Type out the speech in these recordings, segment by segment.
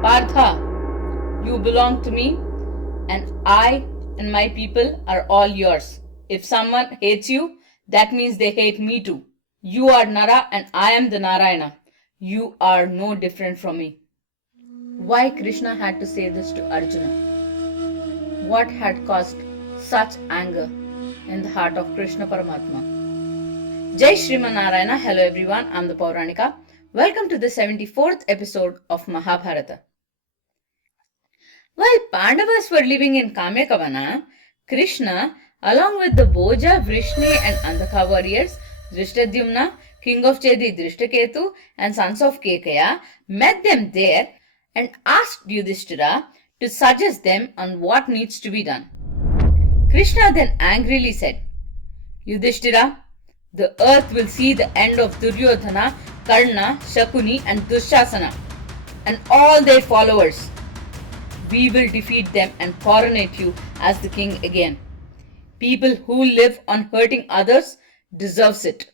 Partha, you belong to me, and I and my people are all yours. If someone hates you, that means they hate me too. You are Nara and I am the Narayana. You are no different from me. Why Krishna had to say this to Arjuna? What had caused such anger in the heart of Krishna Paramatma? Jai Shriman Narayana. Hello everyone, I am the Pauranika. Welcome to the 74th episode of Mahabharata. While Pandavas were living in Kamyakavana, Krishna, along with the Bhoja, Vrishni and Andhaka warriors, Drishtadhyumna, king of Chedi Drishtaketu and sons of Kekaya, met them there and asked Yudhishthira to suggest them on what needs to be done. Krishna then angrily said, Yudhishthira, the earth will see the end of Duryodhana, Karna, Shakuni and Dushasana and all their followers. We will defeat them and coronate you as the king again. People who live on hurting others deserves it.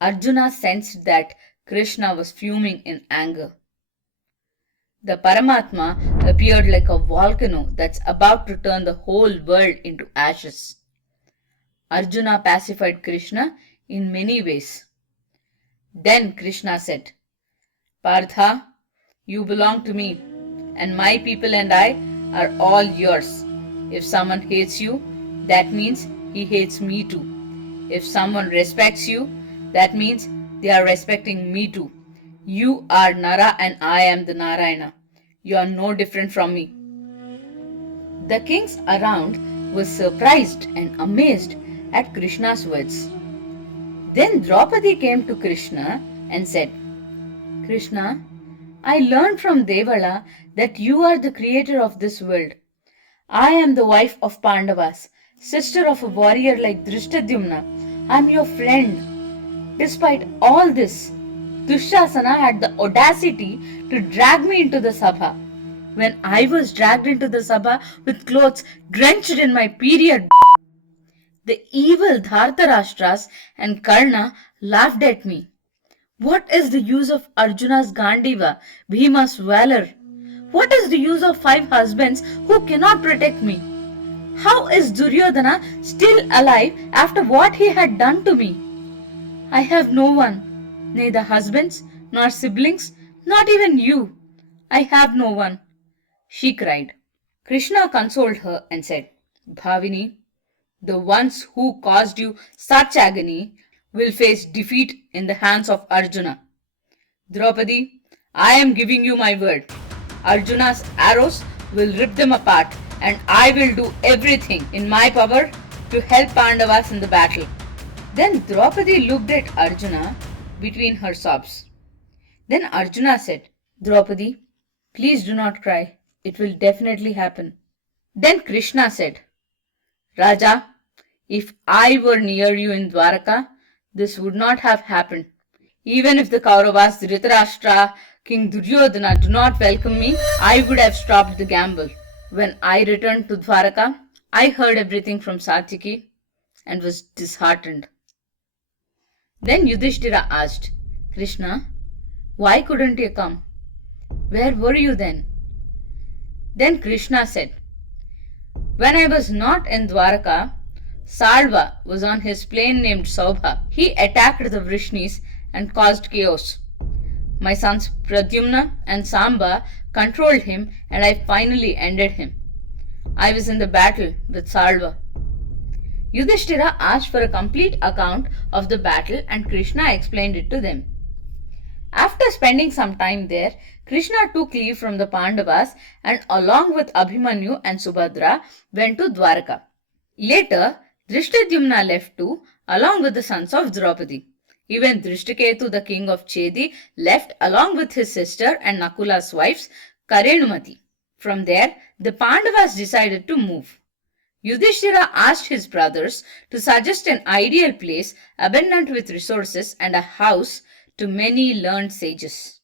Arjuna sensed that Krishna was fuming in anger. The Paramatma appeared like a volcano that's about to turn the whole world into ashes. Arjuna pacified Krishna in many ways. Then Krishna said, Partha, you belong to me, and my people and I are all yours. If someone hates you, that means he hates me too. If someone respects you, that means they are respecting me too. You are Nara and I am the Narayana. You are no different from me. The kings around were surprised and amazed at Krishna's words. Then Draupadi came to Krishna and said, Krishna, I learned from Devala that you are the creator of this world. I am the wife of Pandavas, sister of a warrior like Drishtadhyumna. I am your friend. Despite all this, Dushasana had the audacity to drag me into the Sabha. When I was dragged into the Sabha with clothes drenched in my period, the evil Dhartarashtras and Karna laughed at me. What is the use of Arjuna's Gandiva, Bhima's valor? What is the use of 5 husbands who cannot protect me? How is Duryodhana still alive after what he had done to me? I have no one, neither husbands nor siblings, not even you. I have no one, she cried. Krishna consoled her and said, Bhavini, the ones who caused you such agony will face defeat in the hands of Arjuna. Draupadi, I am giving you my word. Arjuna's arrows will rip them apart and I will do everything in my power to help Pandavas in the battle. Then Draupadi looked at Arjuna between her sobs. Then Arjuna said, Draupadi, please do not cry. It will definitely happen. Then Krishna said, Raja, if I were near you in Dwaraka, this would not have happened. Even if the Kauravas, Dhritarashtra, King Duryodhana do not welcome me, I would have stopped the gamble. When I returned to Dwaraka, I heard everything from Satyaki and was disheartened. Then Yudhishthira asked, Krishna, why couldn't you come? Where were you then? Then Krishna said, when I was not in Dwaraka, Salva was on his plane named Saubha. He attacked the Vrishnis and caused chaos. My sons Pradyumna and Samba controlled him and I finally ended him. I was in the battle with Salva. Yudhishthira asked for a complete account of the battle and Krishna explained it to them. After spending some time there, Krishna took leave from the Pandavas and along with Abhimanyu and Subhadra went to Dwaraka. Later, Drishtadhyumna left too, along with the sons of Draupadi. Even Drishtaketu, the king of Chedi, left along with his sister and Nakula's wives, Karenumati. From there, the Pandavas decided to move. Yudhishthira asked his brothers to suggest an ideal place abundant with resources and a house to many learned sages.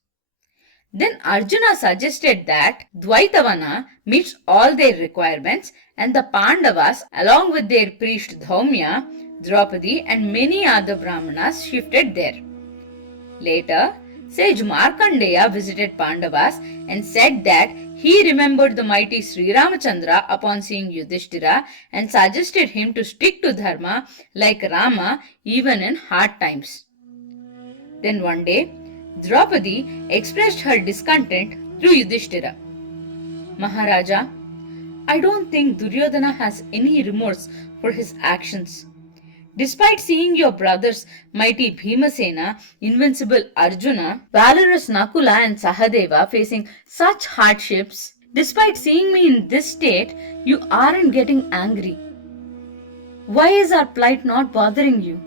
Then Arjuna suggested that Dvaitavana meets all their requirements and the Pandavas along with their priest Dhaumya, Draupadi and many other Brahmanas shifted there. Later, Sage Markandeya visited Pandavas and said that he remembered the mighty Sri Ramachandra upon seeing Yudhishthira and suggested him to stick to Dharma like Rama even in hard times. Then one day, Draupadi expressed her discontent through Yudhishthira. Maharaja, I don't think Duryodhana has any remorse for his actions. Despite seeing your brothers, mighty Bhimasena, invincible Arjuna, valorous Nakula and Sahadeva facing such hardships, despite seeing me in this state, you aren't getting angry. Why is our plight not bothering you?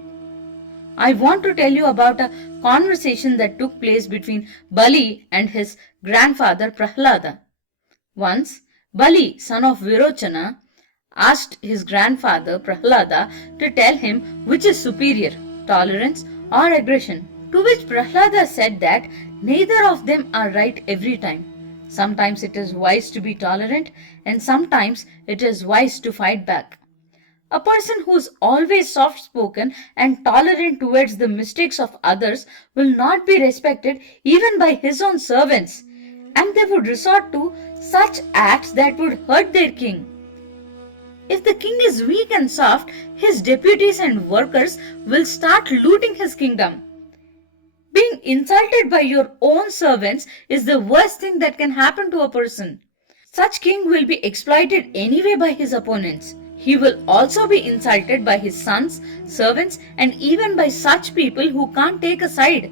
I want to tell you about a conversation that took place between Bali and his grandfather Prahlada. Once, Bali, son of Virochana, asked his grandfather Prahlada to tell him which is superior, tolerance or aggression. To which Prahlada said that neither of them are right every time. Sometimes it is wise to be tolerant and sometimes it is wise to fight back. A person who is always soft-spoken and tolerant towards the mistakes of others will not be respected even by his own servants, and they would resort to such acts that would hurt their king. If the king is weak and soft, his deputies and workers will start looting his kingdom. Being insulted by your own servants is the worst thing that can happen to a person. Such king will be exploited anyway by his opponents. He will also be insulted by his sons, servants, and even by such people who can't take a side.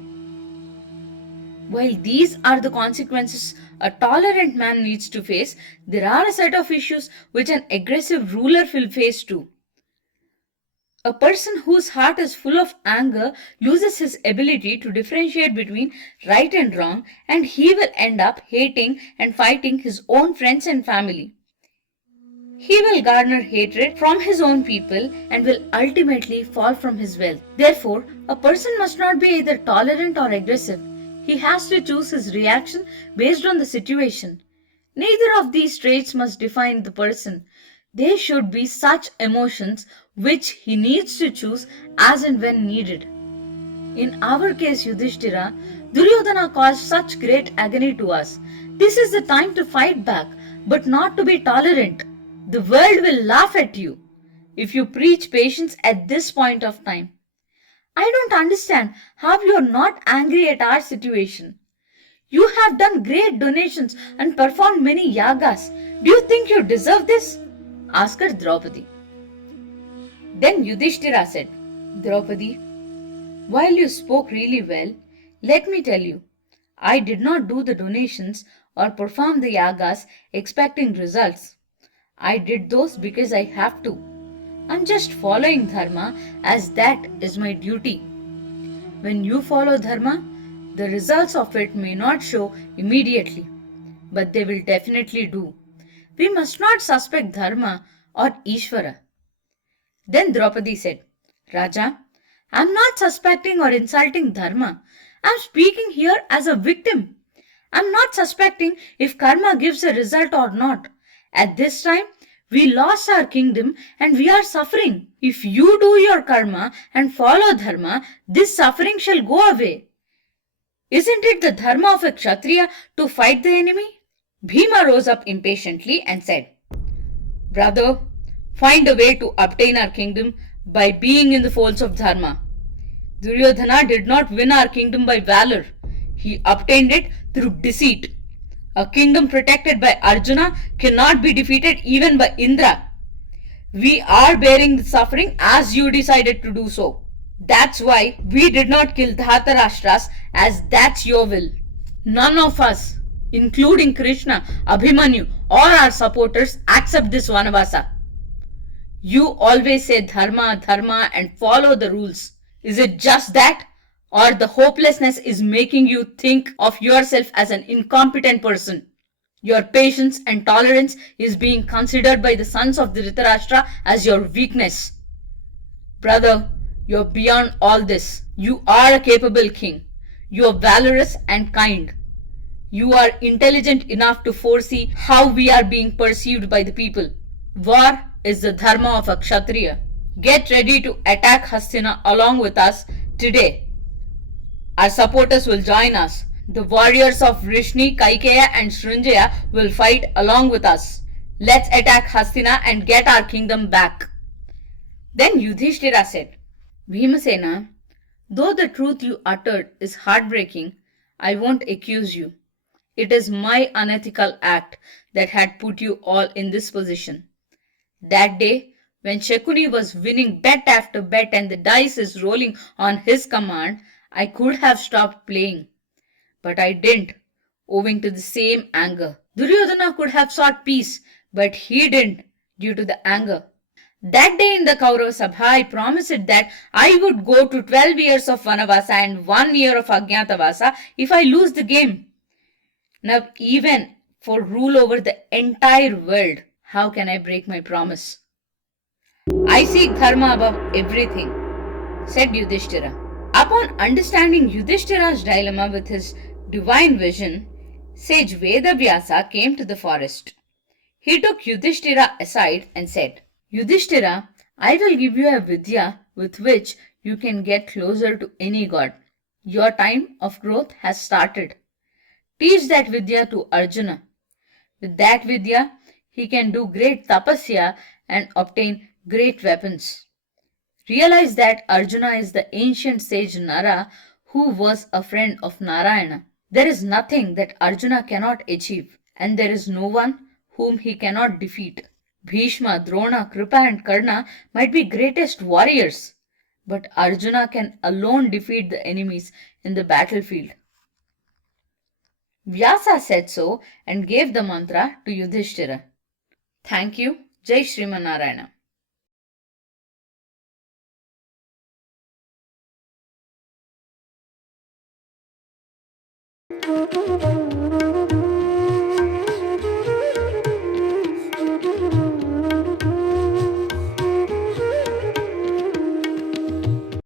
While these are the consequences a tolerant man needs to face, there are a set of issues which an aggressive ruler will face too. A person whose heart is full of anger loses his ability to differentiate between right and wrong, and he will end up hating and fighting his own friends and family. He will garner hatred from his own people and will ultimately fall from his wealth. Therefore, a person must not be either tolerant or aggressive. He has to choose his reaction based on the situation. Neither of these traits must define the person. They should be such emotions which he needs to choose as and when needed. In our case, Yudhishthira, Duryodhana caused such great agony to us. This is the time to fight back, but not to be tolerant. The world will laugh at you if you preach patience at this point of time. I don't understand how you are not angry at our situation. You have done great donations and performed many yagas. Do you think you deserve this? Asked Draupadi. Then Yudhishthira said, Draupadi, while you spoke really well, let me tell you, I did not do the donations or perform the yagas expecting results. I did those because I have to. I'm just following Dharma as that is my duty. When you follow Dharma, the results of it may not show immediately, but they will definitely do. We must not suspect Dharma or Ishvara. Then Draupadi said, Raja, I'm not suspecting or insulting Dharma. I'm speaking here as a victim. I'm not suspecting if karma gives a result or not. At this time, we lost our kingdom and we are suffering. If you do your karma and follow Dharma, this suffering shall go away. Isn't it the Dharma of a Kshatriya to fight the enemy? Bhima rose up impatiently and said, Brother, find a way to obtain our kingdom by being in the folds of Dharma. Duryodhana did not win our kingdom by valor. He obtained it through deceit. A kingdom protected by Arjuna cannot be defeated even by Indra. We are bearing the suffering as you decided to do so. That's why we did not kill Dhartarashtra's as that's your will. None of us, including Krishna, Abhimanyu or our supporters, accept this Vanavasa. You always say Dharma, Dharma and follow the rules. Is it just that? Or the hopelessness is making you think of yourself as an incompetent person? Your patience and tolerance is being considered by the sons of Dhritarashtra as your weakness. Brother, you're beyond all this. You are a capable king. You are valorous and kind. You are intelligent enough to foresee how we are being perceived by the people. War is the dharma of a Kshatriya. Get ready to attack Hastina along with us today. Our supporters will join us. The warriors of Vrishni, Kaikeya and Srinjaya will fight along with us. Let's attack Hastina and get our kingdom back. Then Yudhishthira said, Bhimasena, though the truth you uttered is heartbreaking, I won't accuse you. It is my unethical act that had put you all in this position. That day, when Shakuni was winning bet after bet and the dice is rolling on his command, I could have stopped playing. But I didn't, owing to the same anger. Duryodhana could have sought peace, but he didn't, due to the anger. That day in the Kaurava Sabha, I promised that I would go to 12 years of Vanavasa and 1 year of Ajnatavasa if I lose the game. Now, even for rule over the entire world, how can I break my promise? I seek Dharma above everything, said Yudhishthira. Upon understanding Yudhishthira's dilemma with his divine vision, sage Vyasa came to the forest. He took Yudhishthira aside and said, Yudhishthira, I will give you a vidya with which you can get closer to any god. Your time of growth has started. Teach that vidya to Arjuna. With that vidya, he can do great tapasya and obtain great weapons. Realize that Arjuna is the ancient sage Nara who was a friend of Narayana. There is nothing that Arjuna cannot achieve, and there is no one whom he cannot defeat. Bhishma, Drona, Kripa and Karna might be greatest warriors, but Arjuna can alone defeat the enemies in the battlefield. Vyasa said so and gave the mantra to Yudhishthira. Thank you. Jai Sriman Narayana.